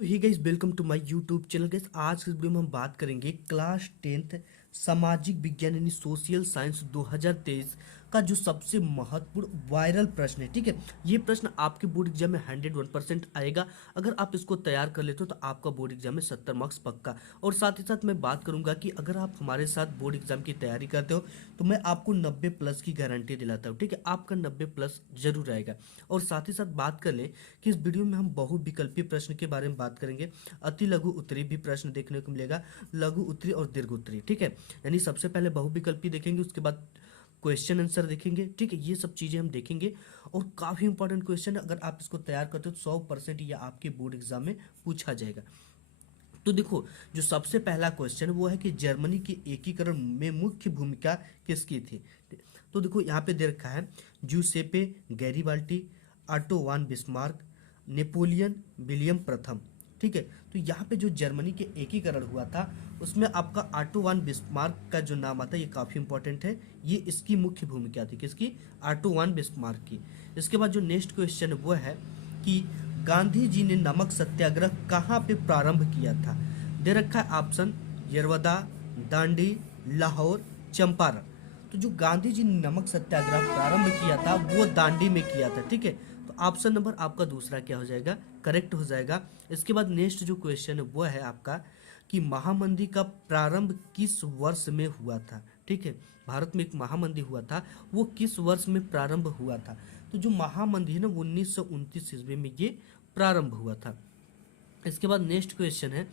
तो hey guys, welcome to my YouTube channel. Guys, आज के वीडियो में हम बात करेंगे क्लास 10th सामाजिक विज्ञान यानी सोशल साइंस 2023 का जो सबसे महत्वपूर्ण वायरल प्रश्न है। ठीक है, ये प्रश्न आपके बोर्ड एग्जाम में 101% आएगा। अगर आप इसको तैयार कर लेते हो तो आपका बोर्ड एग्जाम में 70 मार्क्स पक्का। और साथ ही साथ मैं बात करूंगा कि अगर आप हमारे साथ बोर्ड एग्जाम की तैयारी करते हो तो मैं आपको 90 प्लस की गारंटी दिलाता हूँ। ठीक है, आपका 90 प्लस जरूर आएगा। और साथ ही साथ बात कर लें कि इस वीडियो में हम बहुविकल्पी प्रश्न के बारे में बात करेंगे। अति लघु उत्तरी भी प्रश्न देखने को मिलेगा, लघु उत्तरी और दीर्घ उत्तरी। ठीक है, यानी सबसे पहले बहुविकल्पी देखेंगे, उसके बाद क्वेश्चन आंसर देखेंगे। ठीक है, ये सब चीजें हम देखेंगे और काफी इंपॉर्टेंट क्वेश्चन है। अगर आप इसको तैयार करते हो तो 100% ये आपके बोर्ड एग्जाम में पूछा जाएगा। तो देखो, जो सबसे पहला क्वेश्चन वो है कि जर्मनी के एकीकरण में मुख्य भूमिका किसकी थी। तो देखो यहाँ पे दे रखा है जूसेपे गैरिबाल्टी, ऑटो वान बिस्मार्क, नेपोलियन, विलियम प्रथम। ठीक है, तो यहाँ पे जो जर्मनी के एकीकरण हुआ था उसमें आपका ऑटो वान बिस्मार्क का जो नाम आता है ये काफ़ी इंपॉर्टेंट है। ये इसकी मुख्य भूमिका थी, किसकी? ऑटो वान बिस्मार्क की। इसके बाद जो नेक्स्ट क्वेश्चन वो है कि गांधी जी ने नमक सत्याग्रह कहाँ पे प्रारंभ किया था। दे रखा है ऑप्शन यरवदा, दांडी, लाहौर, चंपारण। तो जो गांधी जी ने नमक सत्याग्रह प्रारंभ किया था वो दांडी में किया था। ठीक है, तो ऑप्शन नंबर आपका दूसरा क्या हो जाएगा? करेक्ट हो जाएगा। इसके बाद नेक्स्ट जो क्वेश्चन है वो है आपका कि महामंदी का प्रारंभ किस वर्ष में हुआ था। ठीक है, भारत में एक महामंदी हुआ था, वो किस वर्ष में प्रारंभ हुआ था। तो जो महामंदी है ना 1929 ईस्वी में ये प्रारंभ हुआ था। इसके बाद नेक्स्ट क्वेश्चन है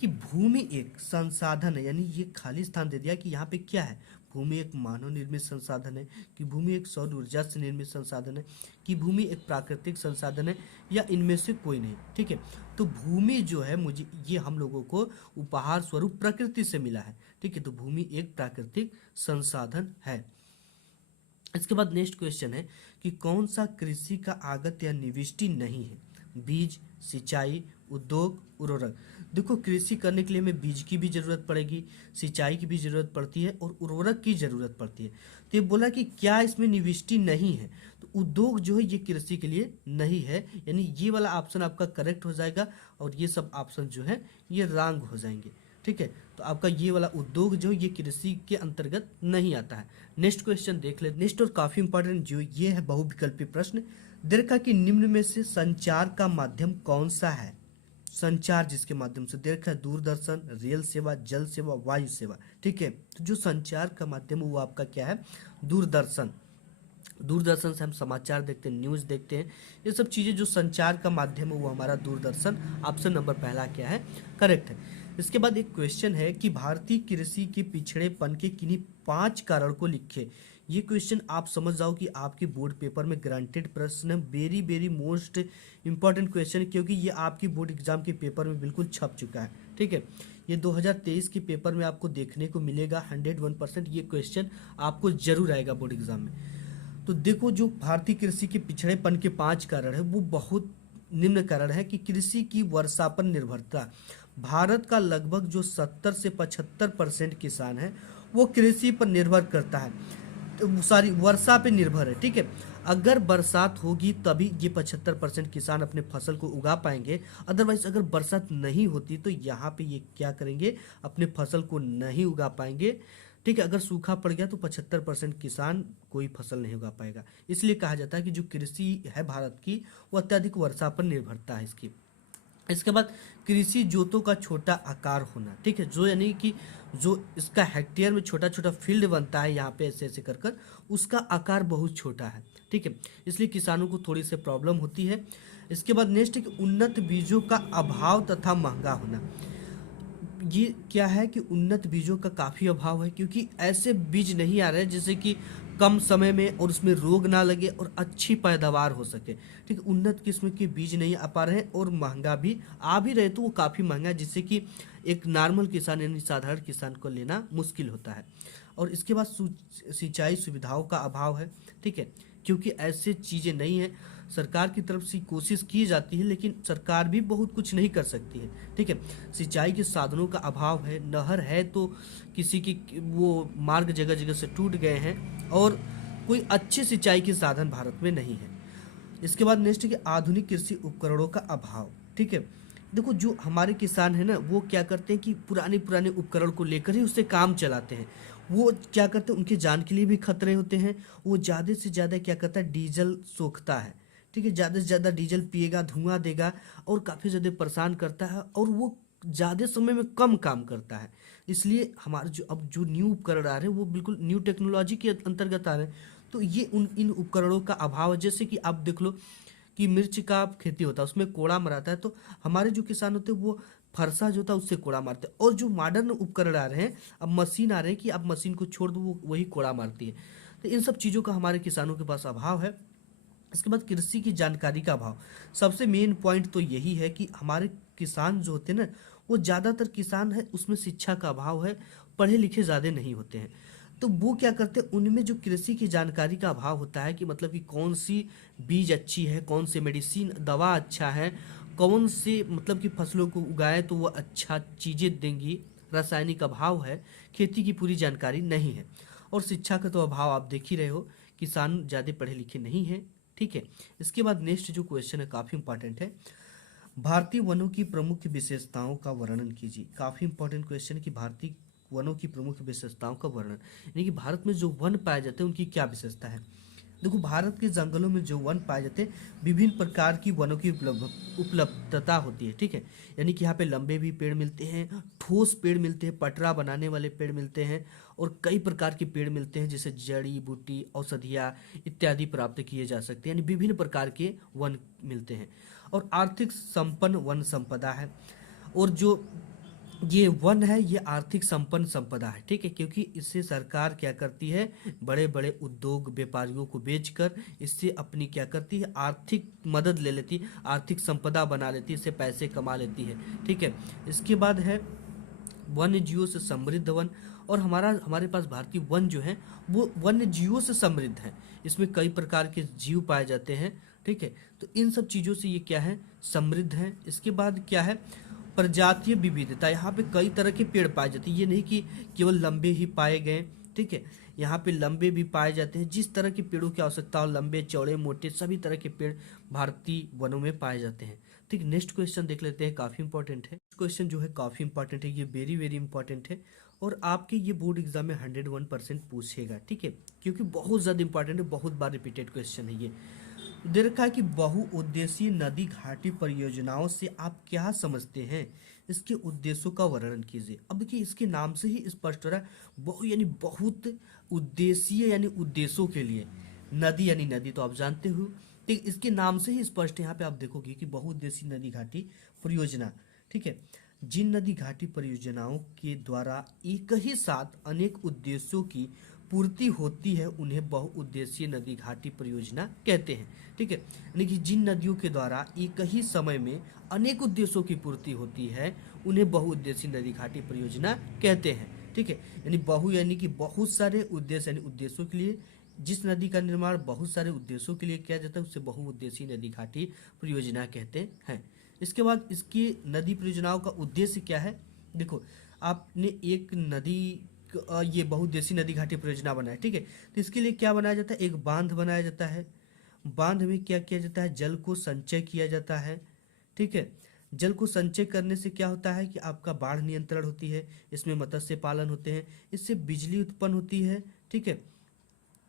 कि भूमि एक संसाधन है, यानी ये खाली स्थान दे दिया कि यहाँ पे क्या है। भूमि एक मानव निर्मित संसाधन है, कि भूमि एक सौर ऊर्जा से निर्मित संसाधन है, कि भूमि एक प्राकृतिक संसाधन है, या इनमें से कोई नहीं। ठीक है, तो भूमि जो है मुझे ये हम लोगों को उपहार स्वरूप प्रकृति से मिला है। ठीक है, तो भूमि एक प्राकृतिक संसाधन है। इसके बाद नेक्स्ट क्वेश्चन है कि कौन सा कृषि का आगत या निविष्टि नहीं है। बीज, सिंचाई, उद्योग, उर्वरक। देखो, कृषि करने के लिए हमें बीज की भी जरूरत पड़ेगी, सिंचाई की भी जरूरत पड़ती है और उर्वरक की जरूरत पड़ती है। तो ये बोला कि क्या इसमें निविष्टि नहीं है, तो उद्योग जो है ये कृषि के लिए नहीं है, यानी ये वाला ऑप्शन आपका करेक्ट हो जाएगा और ये सब ऑप्शन जो है ये रॉन्ग हो जाएंगे। ठीक है, तो आपका ये वाला उद्योग जो ये कृषि के अंतर्गत नहीं आता है। नेक्स्ट क्वेश्चन देख ले। नेक्स्ट और काफी इंपॉर्टेंट जो ये है बहुविकल्पी प्रश्न। दीर्घ की निम्न में से संचार का माध्यम कौन सा है। संचार जिसके माध्यम से दीर्घ है दूरदर्शन, रेल सेवा, जल सेवा, वायु सेवा। ठीक है, तो जो संचार का माध्यम है वो आपका क्या है? दूरदर्शन। दूरदर्शन से हम समाचार देखते हैं, न्यूज़ देखते हैं, ये सब चीज़ें जो संचार का माध्यम है वो हमारा दूरदर्शन। ऑप्शन नंबर पहला क्या है? करेक्ट है। इसके बाद एक क्वेश्चन है कि भारतीय कृषि के पिछड़ेपन के किन्हीं 5 कारण को लिखे। ये क्वेश्चन आप समझ जाओ कि आपके बोर्ड पेपर में ग्रांटेड प्रश्न है, very very most important question, क्योंकि ये आपकी बोर्ड एग्जाम के पेपर में बिल्कुल छप चुका है। ठीक है, ये 2023 के पेपर में आपको देखने को मिलेगा 101%। ये क्वेश्चन आपको जरूर आएगा बोर्ड एग्जाम में। तो देखो, जो भारतीय कृषि के पिछड़ेपन के 5 कारण है वो बहुत निम्न कारण है कि कृषि की वर्षा पर निर्भरता। भारत का लगभग जो 70 से 75% किसान है वो कृषि पर निर्भर करता है, तो सारी वर्षा पे निर्भर है। ठीक है, अगर बरसात होगी तभी ये 75% किसान अपने फसल को उगा पाएंगे, अदरवाइज अगर बरसात नहीं होती तो यहाँ पे ये क्या करेंगे? अपने फसल को नहीं उगा पाएंगे। ठीक है, अगर सूखा पड़ गया तो 75% किसान कोई फसल नहीं उगा पाएगा। इसलिए कहा जाता है कि जो कृषि है भारत की वो अत्यधिक वर्षा पर निर्भरता है इसकी। इसके बाद कृषि जोतों का छोटा आकार होना। ठीक है, जो यानी कि जो इसका हेक्टेयर में छोटा छोटा फील्ड बनता है यहाँ पे ऐसे ऐसे कर कर, उसका आकार बहुत छोटा है। ठीक है, इसलिए किसानों को थोड़ी सी प्रॉब्लम होती है। इसके बाद नेक्स्ट है कि उन्नत बीजों का अभाव तथा महंगा होना। ये क्या है कि उन्नत बीजों का काफ़ी अभाव है, क्योंकि ऐसे बीज नहीं आ रहे हैं जिससे कि कम समय में और उसमें रोग ना लगे और अच्छी पैदावार हो सके। ठीक है, उन्नत किस्म के बीज नहीं आ पा रहे हैं और महंगा भी आ भी रहे तो वो काफ़ी महंगा है, जिससे कि एक नॉर्मल किसान यानी साधारण किसान को लेना मुश्किल होता है। और इसके बाद सिंचाई सुविधाओं का अभाव है। ठीक है, क्योंकि ऐसे चीज़ें नहीं हैं, सरकार की तरफ से कोशिश की जाती है लेकिन सरकार भी बहुत कुछ नहीं कर सकती है। ठीक है, सिंचाई के साधनों का अभाव है, नहर है तो किसी की वो मार्ग जगह जगह से टूट गए हैं और कोई अच्छे सिंचाई के साधन भारत में नहीं है। इसके बाद नेक्स्ट है कि आधुनिक कृषि उपकरणों का अभाव। ठीक है, देखो जो हमारे किसान है ना, वो क्या करते हैं कि पुराने पुराने उपकरण को लेकर ही उससे काम चलाते हैं। वो क्या करते हैं, उनके जान के लिए भी खतरे होते हैं। वो ज़्यादा से ज़्यादा क्या करता है, डीजल सोखता है। ठीक है, ज़्यादा से ज़्यादा डीजल पिएगा, धुआं देगा और काफ़ी ज़्यादा परेशान करता है, और वो ज़्यादा समय में कम काम करता है। इसलिए हमारे जो अब जो न्यू उपकरण आ रहे हैं वो बिल्कुल न्यू टेक्नोलॉजी के अंतर्गत आ रहे हैं। तो ये उन इन उपकरणों का अभाव है। जैसे कि आप देख लो कि मिर्च का खेती होता है, उसमें कोड़ा मराता है, तो हमारे जो किसान होते हैं वो फरसा जो होता है उससे कोड़ा मारते हैं। और जो मॉडर्न उपकरण आ रहे हैं, अब मशीन आ रहे हैं कि अब मशीन को छोड़ दो, वो वही कोड़ा मारती है। तो इन सब चीज़ों का हमारे किसानों के पास अभाव है। इसके बाद कृषि की जानकारी का अभाव। सबसे मेन पॉइंट तो यही है कि हमारे किसान जो होते हैं ना, वो ज़्यादातर किसान है उसमें शिक्षा का अभाव है, पढ़े लिखे ज़्यादा नहीं होते हैं। तो वो क्या करते हैं, उनमें जो कृषि की जानकारी का अभाव होता है कि मतलब कि कौन सी बीज अच्छी है, कौन से मेडिसिन दवा अच्छा है, कौन से मतलब कि फसलों को उगाएं तो वो अच्छा चीज़ें देंगी, रासायनिक अभाव है, खेती की पूरी जानकारी नहीं है। और शिक्षा का तो अभाव आप देख ही रहे हो, किसान ज़्यादा पढ़े लिखे नहीं हैं। ठीक है। इसके बाद नेक्स्ट जो क्वेश्चन है काफ़ी इंपॉर्टेंट है। भारतीय वनों की प्रमुख विशेषताओं का वर्णन कीजिए। काफ़ी इंपॉर्टेंट क्वेश्चन है कि भारतीय वनों की प्रमुख विशेषताओं का वर्णन, यानी कि भारत में जो वन पाए जाते हैं उनकी क्या विशेषता है। देखो भारत के जंगलों में जो वन पाए जाते हैं, विभिन्न प्रकार की वनों की उपलब्धता होती है। ठीक है, यानी कि यहाँ पे लंबे भी पेड़ मिलते हैं, ठोस पेड़ मिलते हैं, पटरा बनाने वाले पेड़ मिलते हैं, और कई प्रकार के पेड़ मिलते हैं जैसे जड़ी बूटी, औषधियाँ इत्यादि प्राप्त किए जा सकते हैं, यानी विभिन्न प्रकार के वन मिलते हैं। और आर्थिक संपन्न वन संपदा है। और जो ये वन है ये आर्थिक संपन्न संपदा है। ठीक है, क्योंकि इससे सरकार क्या करती है, बड़े बड़े उद्योग व्यापारियों को बेचकर इससे अपनी क्या करती है, आर्थिक मदद ले लेती है, आर्थिक संपदा बना लेती है, इससे पैसे कमा लेती है। ठीक है। इसके बाद है वन्य जीवों से समृद्ध वन। और हमारे पास भारतीय वन जो है वो वन्य जीवों से समृद्ध है। इसमें कई प्रकार के जीव पाए जाते हैं। ठीक है, तो इन सब चीज़ों से ये क्या है, समृद्ध है। इसके बाद क्या है, प्रजातीय विविधता। यहाँ पे कई तरह के पेड़ पाए जाते हैं, ये नहीं कि केवल लंबे ही पाए गए। ठीक है, यहाँ पे लंबे भी पाए जाते हैं, जिस तरह के पेड़ों की आवश्यकता हो, लंबे चौड़े मोटे सभी तरह के पेड़ भारतीय वनों में पाए जाते हैं। ठीक, नेक्स्ट क्वेश्चन देख लेते हैं, काफ़ी इंपॉर्टेंट है क्वेश्चन, जो है काफ़ी इंपॉर्टेंट है, ये वेरी वेरी इंपॉर्टेंट है। और आपके ये बोर्ड एग्जाम में 101% पूछेगा। ठीक है, क्योंकि बहुत ज़्यादा इंपॉर्टेंट है, बहुत बार रिपीटेड क्वेश्चन है ये। दे रखा है कि बहुउद्देशीय नदी घाटी परियोजनाओं से आप क्या समझते हैं, इसके उद्देश्यों का वर्णन कीजिए। अब देखिए इसके नाम से ही स्पष्ट हो रहा है, बहु यानी बहुत, उद्देशीय यानी उद्देश्यों के लिए, नदी यानी नदी तो आप जानते हो। ठीक, इसके नाम से ही स्पष्ट है, यहाँ पे आप देखोगे कि बहुउद्देशीय नदी घाटी परियोजना। ठीक है, जिन नदी घाटी परियोजनाओं के द्वारा एक ही साथ अनेक उद्देश्यों की पूर्ति होती है उन्हें बहुउद्देशीय नदी घाटी परियोजना कहते हैं। ठीक है, यानी कि जिन नदियों के द्वारा एक ही समय में अनेक उद्देश्यों की पूर्ति होती है उन्हें बहुउद्देशीय नदी घाटी परियोजना कहते हैं। ठीक है, यानी बहु यानी कि बहुत सारे उद्देश्य, यानी उद्देश्यों के लिए, जिस नदी का निर्माण बहुत सारे उद्देश्यों के लिए किया जाता है उसे बहुउद्देशीय नदी घाटी परियोजना कहते हैं। इसके बाद इसकी नदी परियोजनाओं का उद्देश्य क्या है। देखो आपने एक नदी ये बहुउद्देशीय नदी घाटी परियोजना बनाया। ठीक है, तो इसके लिए क्या बनाया जाता है, एक बांध बनाया जाता है। बांध में क्या किया जाता है, जल को संचय किया जाता है। ठीक है, जल को संचय करने से क्या होता है कि आपका बाढ़ नियंत्रण होती है, इसमें मत्स्य पालन होते हैं, इससे बिजली उत्पन्न होती है। ठीक है,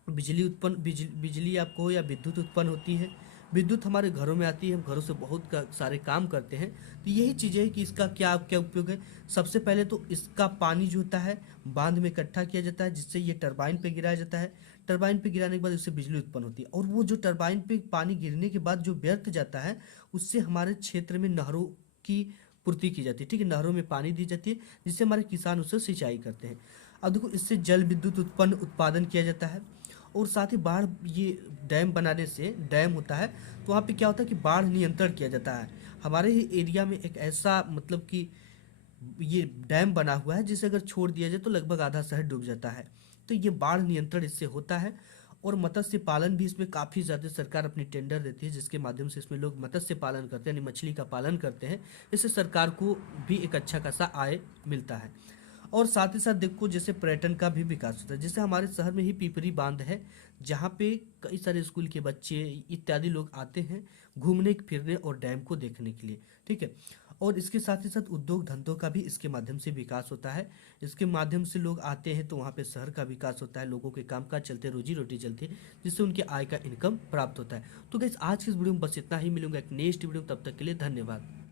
बिजली आपको या विद्युत उत्पन्न होती है। विद्युत हमारे घरों में आती है, हम घरों से बहुत सारे काम करते हैं। तो यही चीज़ है कि इसका क्या क्या उपयोग है। सबसे पहले तो इसका पानी जो होता है बांध में इकट्ठा किया जाता है, जिससे ये टरबाइन पे गिराया जाता है। टरबाइन पे गिराने के बाद उससे बिजली उत्पन्न होती है, और वो जो टरबाइन पे पानी गिरने के बाद जो व्यर्थ जाता है उससे हमारे क्षेत्र में नहरों की पूर्ति की जाती है। ठीक है, नहरों में पानी दी जाती है, जिससे हमारे किसान उससे सिंचाई करते हैं। अब देखो इससे जल विद्युत उत्पादन किया जाता है। और साथ ही बाढ़, ये डैम बनाने से, डैम होता है तो वहाँ पे क्या होता है कि बाढ़ नियंत्रण किया जाता है। हमारे ही एरिया में एक ऐसा मतलब कि ये डैम बना हुआ है जिसे अगर छोड़ दिया जाए तो लगभग आधा शहर डूब जाता है। तो ये बाढ़ नियंत्रण इससे होता है। और मत्स्य पालन भी इसमें काफ़ी ज़्यादा सरकार अपनी टेंडर देती है, जिसके माध्यम से इसमें लोग मत्स्य पालन करते हैं, यानी मछली का पालन करते हैं। इससे सरकार को भी एक अच्छा खासा आय मिलता है। और साथ ही साथ देखो जैसे पर्यटन का भी विकास होता है। जैसे हमारे शहर में ही पिपरी बांध है, जहाँ पे कई सारे स्कूल के बच्चे इत्यादि लोग आते हैं घूमने फिरने और डैम को देखने के लिए। ठीक है, और इसके साथ ही साथ उद्योग धंधों का भी इसके माध्यम से विकास होता है। इसके माध्यम से लोग आते हैं तो वहाँ पे शहर का विकास होता है, लोगों के कामकाज चलते, रोजी रोटी चलती है, जिससे उनके आय का इनकम प्राप्त होता है। तो गाइस आज की इस वीडियो में बस इतना ही, मिलूंगा एक नेक्स्ट वीडियो में, तब तक के लिए धन्यवाद।